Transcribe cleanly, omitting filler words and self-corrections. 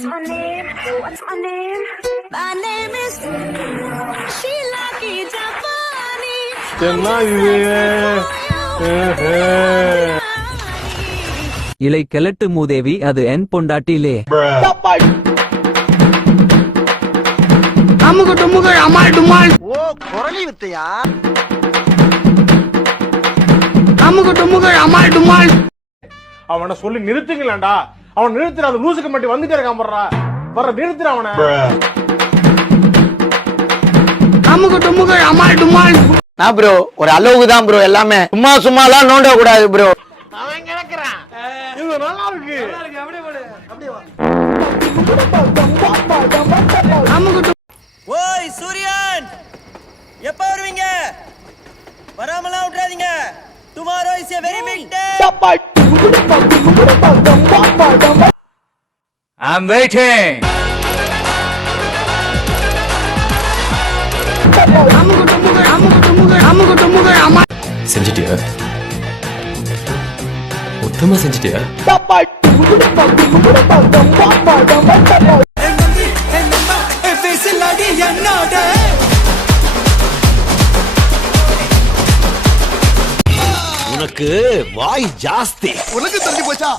What's my name? What's my name? My name is Sheila Ki Japani. இலை கிழட்டு மூதேவி அது என் பொண்டாட்டிலே. அமுகு டுமுகு அமால் டுமால். ஓ குரலி வித்தையா? அமுகு டுமுகு அமால் டுமால். அவனை சொல்லி நிறுத்துங்களேன்டா. அவன் நிறுத்துற அந்த லூசுக்கு மட்டும் வந்துட்டே இருக்கான் பர்றா. வர நிறுத்துற அவனை. அமுகு டுமுகு அமால் டுமால். நான் ப்ரோ ஒரு அளவுக்கு தான் ப்ரோ எல்லாமே. சும்மா சும்மாலாம் நோண்ட கூடாது ப்ரோ. அவன் கிடக்குறான். இது நல்லா இருக்கு. அப்படியே போடு. அப்படியே வா. அமுகு ஓய் சூரியன் எப்ப வருவீங்க? வராமலாம் விட்டுறாதீங்க. Tomorrow is a very big day. I'm waiting. அமுகு டுமுகு அமுகு டுமுகு அமுகு டுமுகு அமால். செஞ்சிட்டியா? மொத்தமா செஞ்சிட்டியா? உனக்கு வாய் ஜாஸ்தி. உனக்கு தள்ளி போச்சா?